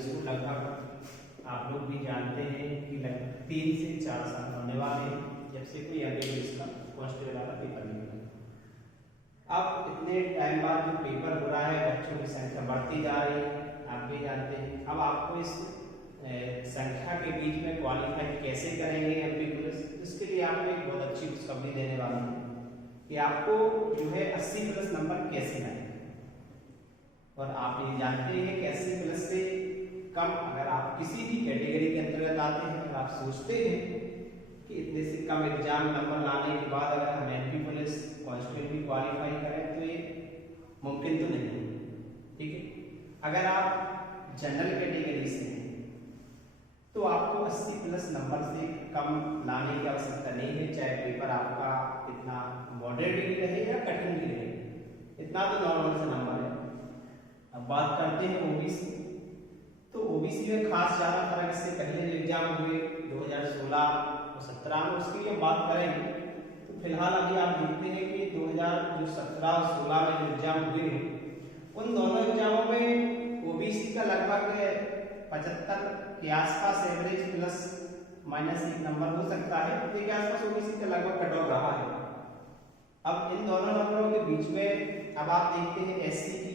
इसको लगभग आप लोग भी जानते हैं कि लगभग 3 से 4 साल होने वाले हैं जब से कोई अगले इसका कांस्टेबल वाला पेपर निकला। अब इतने टाइम बाद जो पेपर हो रहा है, बच्चों की संख्या बढ़ती जा रही है, आप भी जानते हैं। अब आपको इस संख्या के बीच में क्वालिफाई कैसे करेंगे एमपी पुलिस, इसके लिए आपको एक बहुत अच्छी खुशखबरी देने वाला हूँ कि आपको जो है 80+ नंबर कैसे लाए। और आप ये जानते हैं कि 80+ से कम अगर आप किसी भी कैटेगरी के अंतर्गत आते हैं, अगर आप सोचते हैं कि इतने से कम एग्जाम नंबर लाने के बाद अगर हम एमपी पुलिस कांस्टेबल भी क्वालिफाई करें तो ये मुमकिन तो नहीं है, ठीक है। अगर आप जनरल कैटेगरी से हैं तो आपको 80+ नंबर से कम लाने की आवश्यकता नहीं है, चाहे पेपर आपका इतना मॉडरेट भी रहे या कठिन भी रहे, इतना तो नॉर्मल सा नंबर है। अब बात करते हैं ओबीसी, तो ओबीसी में खास ज्यादा फर्क इससे पहले जो एग्जाम हुए 2016 और 17 में उसकी ये बात करेंगे। तो फिलहाल अभी आप देखते हैं कि 2017 और 16 में जो एग्जाम हुए उन दोनों एग्जामों में ओबीसी का लगभग 75 के आसपास एवरेज प्लस माइनस 1 नंबर हो सकता है, तो के आसपास ओबीसी का लगभग कट ऑफ रहा है। अब इन दोनों नंबरों के बीच में अब आप देखते हैं एससी की,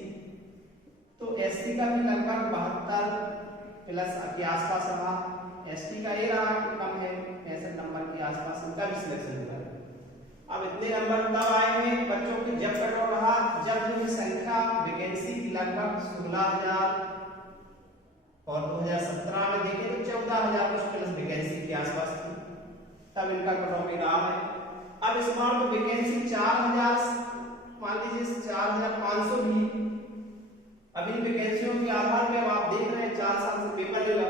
तो एससी का भी लगभग 72+ के आसपास रहा, एसटी का ये रहा कि कम है 65 नंबर के आसपास, उनका भी सिलेक्शन हुआ। अब इतने नंबर तब आए हैं बच्चों की जब कट ऑफ रहा जब जो संख्या वैकेंसी की लगभग 16,000 और 2017 में देखें तो 14,000 कुछ प्लस वैकेंसी के आसपास थी, तब इनका कट ऑफ रहा है। अब इस बार तो वैकेंसी 4,000 मान लीजिए 4,500 भी, अब इन वैकेंसियों के आधार पे अब आप देख रहे हैं 4 साल से पेपर लेगा,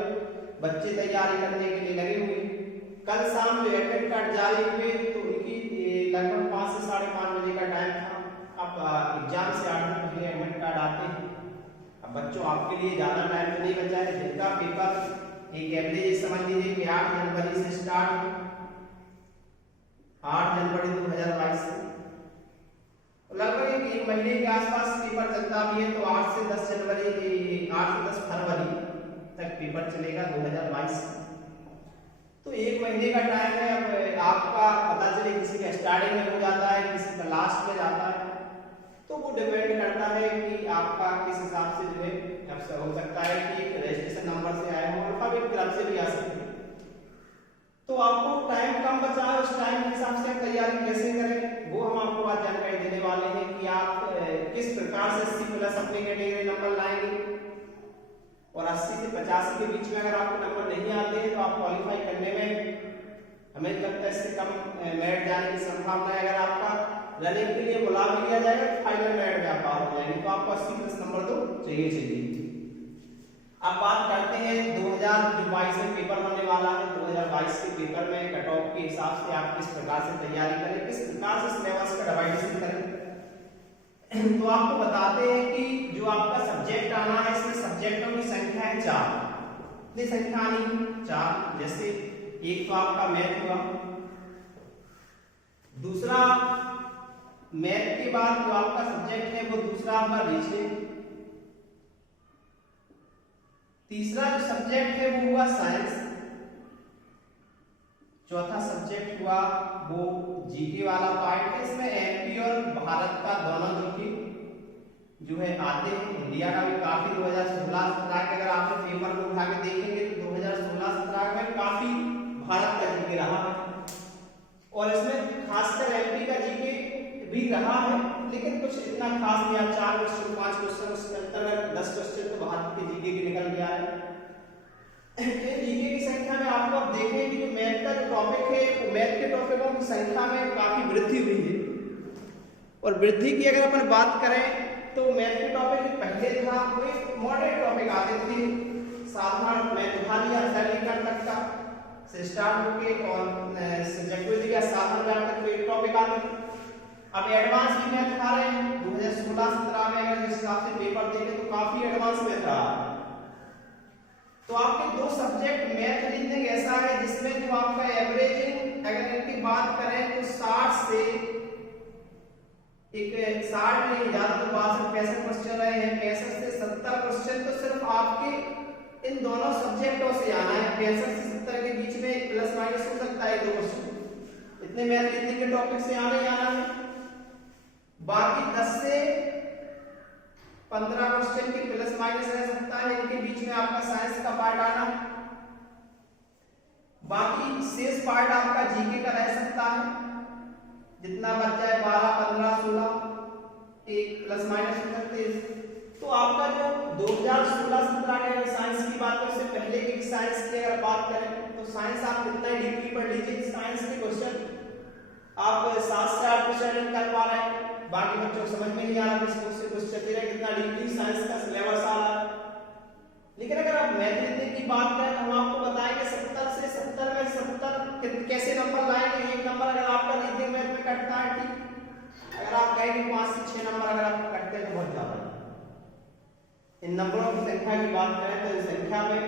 बच्चे तैयारी करने के लिए लगे हुए। कल शाम जो एडमिट कार्ड जारी हुए तो उनकी लगभग 5 से 5:30 बजे का टाइम था। अब एग्जाम से 8 दिन पहले एडमिट कार्ड आते हैं। अब बच्चों आपके लिए ज्यादा टाइम तो नहीं बचा है, जिनका पेपर एक एवरेज समझ लीजिए कि 8 जनवरी से स्टार्ट, 8 जनवरी 2022 से लगभग 1 महीने के आसपास पेपर चलता भी है, तो 8 से 10 फरवरी तक पेपर चलेगा 2022। तो 1 महीने का टाइम है। अब आपका पता चले किसी का स्टार्टिंग में हो जाता है, किसी का लास्ट में जाता है, तो वो डिपेंड करता है कि आपका किस हिसाब से जो है हो सकता है कि एक रजिस्ट्रेशन नंबर से आए हो, अल्फाबेट क्रम से भी आ सकते हैं। तो आपको टाइम कम बचा है, उस टाइम के हिसाब से तैयारी कैसे करें वो हम आपको आज जानकारी देने वाले हैं कि आप किस प्रकार से 80+ अपने कैटेगरी नंबर लाएंगे। और 80 से 85 के बीच में अगर आपको नंबर नहीं आते हैं तो आप क्वालिफाई करने में हमें लगता है इससे कम मेरिट जाने की संभावना है। अगर आपका रनिंग के लिए बुला भी लिया जाएगा तो फाइनल मेरिट में आप पास हो जाएंगे, तो आपको 80+ नंबर तो चाहिए। अब बात करते हैं 2022 में पेपर होने वाला है। 2022 के पेपर में कट ऑफ के हिसाब से आप किस प्रकार से तैयारी करें, किस प्रकार से सिलेबस का डिवाइडेशन करें। तो आपको बताते हैं कि जो आपका सब्जेक्ट आना है इसमें सब्जेक्टों की संख्या है 4। कितनी संख्या आनी 4। जैसे एक तो आपका मैथ हुआ, दूसरा मैथ के बाद जो आपका सब्जेक्ट है वो दूसरा आपका रीजनिंग, तीसरा जो सब्जेक्ट है वो हुआ साइंस, चौथा सब्जेक्ट हुआ वो जीके वाला पार्ट है। इसमें एमपी और भारत का दोनों जो है आते हैं, इंडिया का भी काफी 2016-17 के अगर आपने पेपर में उठा के देखेंगे तो 2016-17 में काफी भारत का जीके रहा है, और इसमें खासकर एमपी का जीके भी रहा है, लेकिन कुछ इतना खास नहीं। 4 क्वेश्चन 5 क्वेश्चन उसके अंतर्गत 10 क्वेश्चन तो भारत के जीके के निकल गया है। जीके की संख्या में आपको अब देखें कि जो मैथ का जो टॉपिक है वो मैथ के टॉपिकों की संख्या में काफी वृद्धि हुई है। और वृद्धि की अगर अपन बात करें तो मैथ के टॉपिक जो पहले था वो एक मॉडरेट टॉपिक आते थे, साधारण मैथ उठा लिया सरलीकरण तक का से स्टार्ट होके और सब्जेक्टिव या साधारण मैथ तक एक टॉपिक आते थे। अब एडवांस भी मैथ आ रहे हैं 2016-17 में, अगर जिस हिसाब से पेपर देखें तो काफी एडवांस मैथ रहा है। तो आपके 2 सब्जेक्ट मैथ रीजनिंग ऐसा है जिसमें जो आपका एवरेजिंग अगर इनकी बात करें तो 60 से एक 60 नहीं ज्यादा तो 62-65 क्वेश्चन रहे हैं, 65 से 70 क्वेश्चन तो सिर्फ आपके इन दोनों सब्जेक्टों से आना है, 65 से 70 के बीच में प्लस माइनस हो सकता है 2 क्वेश्चन, इतने मैथ रीजनिंग के टॉपिक से आना ही आना है। बाकी 10 से 15 क्वेश्चन की प्लस माइनस रह सकता है, इनके बीच में आपका साइंस का पार्ट आना है। बाकी शेष पार्ट आपका जीके का रह सकता है, जितना बच जाए 12, 15, 16 एक प्लस माइनस हो सकते हैं। तो आपका जो 2016-17 के अगर साइंस की बात करें, उससे पहले की साइंस की अगर बात करें तो साइंस आप कितना ही डीपली पढ़ लीजिए, साइंस के क्वेश्चन आप 7 से 8 क्वेश्चन कर पा रहे हैं, बाकी बच्चों को समझ में नहीं आ रहा कि इसको कुछ चलते रहे कितना डीपली साइंस का सिलेबस आ रहा है। लेकिन अगर आप मैथ रीजनिंग की बात करें, हम आपको बताएंगे 70 से 70 में 70 कैसे नंबर लाएंगे। एक नंबर अगर आपका रीजनिंग मैथ में कटता है ठीक, अगर आप कहें कि 5 से 6 नंबर अगर आप कटते हैं तो बहुत ज्यादा है। इन नंबरों की संख्या की बात करें तो इस संख्या में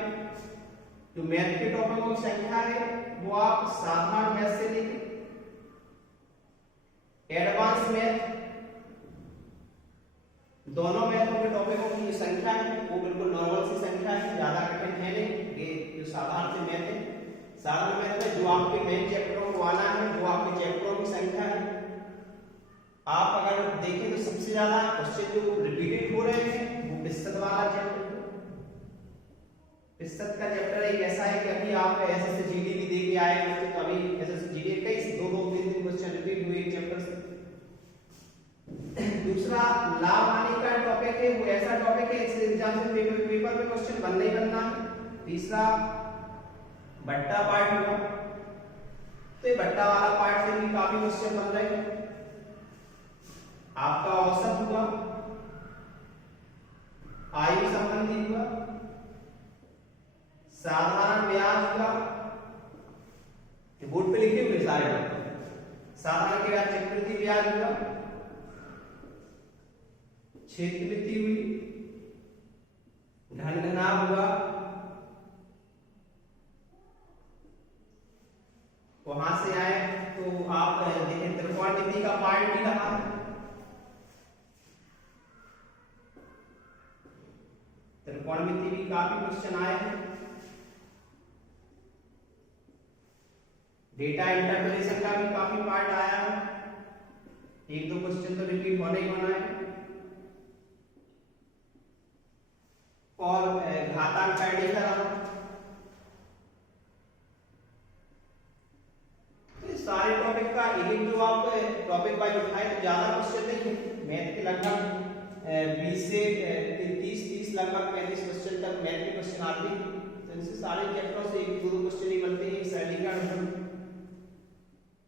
जो मैथ के टॉपिकों की संख्या है वो आप साधारण मैथ से लेकर एडवांस मैथ दोनों मैथों के टॉपिकों की जो संख्या है वो बिल्कुल नॉर्मल सी संख्या है, ज्यादा कठिन है नहीं। ये जो साधारण से मैथ है, साधारण मैथ में जो आपके मेन चैप्टरों को आना है वो आपके चैप्टरों की संख्या है। आप अगर देखें तो सबसे ज्यादा क्वेश्चन जो रिपीटेड हो रहे हैं वो पिस्सत वाला चैप्टर, पिस्सत का चैप्टर एक ऐसा है कि अभी आप एसएसजीडी भी दे के आए हैं, तो अभी एसएसजीडी कई 2-2-3 क्वेश्चन रिपीट हुए एक चैप्टर से। दूसरा लाभ हानि का टॉपिक है, वो ऐसा टॉपिक है इस एग्जाम से पेपर में क्वेश्चन बनना ही बनना है। तीसरा बट्टा पार्ट हुआ, तो ये बट्टा वाला पार्ट से भी काफी क्वेश्चन बन रहे हैं। आपका औसत हुआ, आयु संबंधी हुआ, साधारण ब्याज हुआ, बोर्ड पे लिखे हुए सारे साधारण के बाद चक्रवृद्धि ब्याज हुआ, क्षेत्रवृत्ति हुई, घन घनाभ हुआ, वहां से आए तो आप देखें त्रिकोणमिति का पार्ट भी रहा है, त्रिकोणमिति भी काफी क्वेश्चन आए हैं। डेटा इंटरपोलेशन का भी काफी पार्ट आया है, 1-2 क्वेश्चन तो रिपीट होने ही होना है। और घातांक आइडिया का रहा, तो सारे टॉपिक का एक जो आप टॉपिक वाइज उठाए तो ज्यादा क्वेश्चन नहीं है। मैथ के लगभग 20 से 30 लगभग 35 क्वेश्चन तक मैथ के क्वेश्चन आते हैं, तो इनसे सारे चैप्टरों से 1-2 क्वेश्चन ही बनते हैं। सैलरी कार्ड,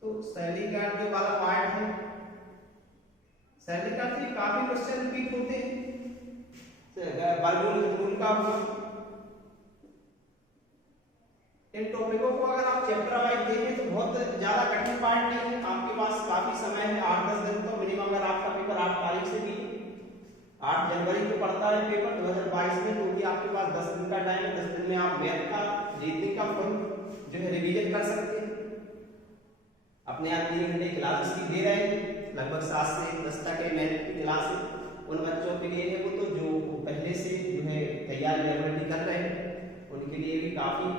तो सैलरी कार्ड जो वाला पार्ट है, सैलरी कार्ड से काफी क्वेश्चन रिपीट होते हैं। वर्गमूल का हुआ, इन टॉपिकों को अगर आप चैप्टर वाइज देखें तो बहुत ज्यादा कठिन पार्ट नहीं है, आपके पास काफी समय है, 8-10 दिन तो मिनिमम। अगर आपका पेपर 8 तारीख से भी 8 जनवरी को पड़ता है पेपर 2022 में, तो भी आपके पास 10 दिन का टाइम है। 10 दिन में आप मैथ का रीजनिंग का फुल जो है रिवीजन कर सकते हैं। अपने आप 3 घंटे क्लासेस की दे रहे हैं, लगभग 7 से 10 तक है मैथ की क्लास है। उन बच्चों के लिए है वो तो जो पहले से जो है तैयारी ऑलरेडी कर रहे हैं, उनके लिए भी काफी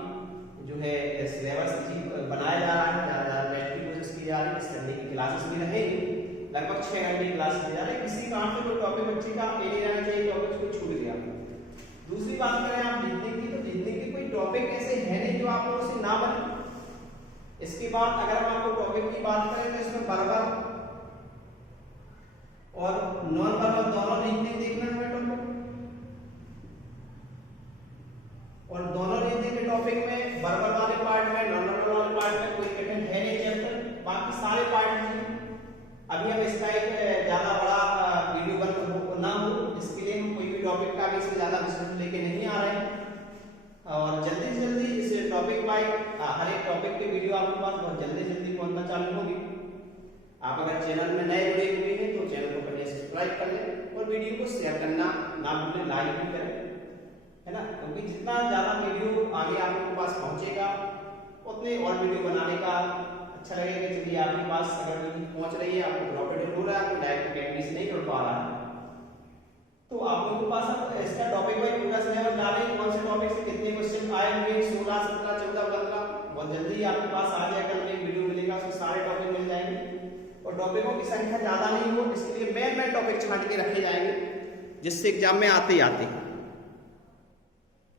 जो है सिलेबस बनाया जा रहा है, ज़्यादा मैथ की कोशिश की जा रही है। संडे की क्लासेस भी रहेंगी, लगभग 6 घंटे की क्लास दी जा रही है। किसी कारण से कोई टॉपिक बच्चे का ये नहीं रहना चाहिए टॉपिक को छूट गया। दूसरी बात करें आप रीजनिंग की, तो रीजनिंग के कोई टॉपिक ऐसे है नहीं जो आप लोगों से ना बने। इसके बाद अगर हम आपको टॉपिक की बात करें तो इसमें वर्बल और नॉन वर्बल दोनों रीजनिंग देखना है टॉपिक, और दोनों रीजनिंग के टॉपिक में वर्बल वाले पार्ट में नॉन वर्बल वाले पार्ट में कोई कठिन है नहीं चैप्टर, बाकी सारे पार्ट हैं। अभी हम इसका एक ज्यादा बड़ा वीडियो बन ना हो, इसके लिए हम कोई भी टॉपिक का भी इसमें ज्यादा विस्तृत लेके नहीं आ रहे हैं, और जल्दी से जल्दी इस टॉपिक वाइज हर एक टॉपिक के वीडियो आपके पास बहुत जल्दी पहुंचना चालू होगी। आप अगर चैनल में नए जुड़े हुए हैं तो चैनल को पहले सब्सक्राइब कर लें और वीडियो को शेयर करना ना भूलें, लाइक भी करें, है ना, क्योंकि जितना ज़्यादा वीडियो आगे आपके पास पहुंचेगा उतने और वीडियो बनाने का अच्छा लगेगा। चलिए आपके पास अगर वीडियो पहुंच रही है, आपको प्रॉफिट हो रहा है, आपको डायरेक्ट अकेडमी से नहीं जुड़ पा रहा है, तो आप लोगों के पास अब इसका टॉपिक वाइज पूरा सिलेबस डालें, कौन से टॉपिक से कितने क्वेश्चन जल्दी आपके पास आ जाए, कल में एक वीडियो मिलेगा उसमें सारे टॉपिक मिल जाएंगे और टॉपिकों की संख्या ज़्यादा नहीं हो, इसके लिए मेन टॉपिक छांट के रखे जाएंगे जिससे एग्जाम में आते ही आते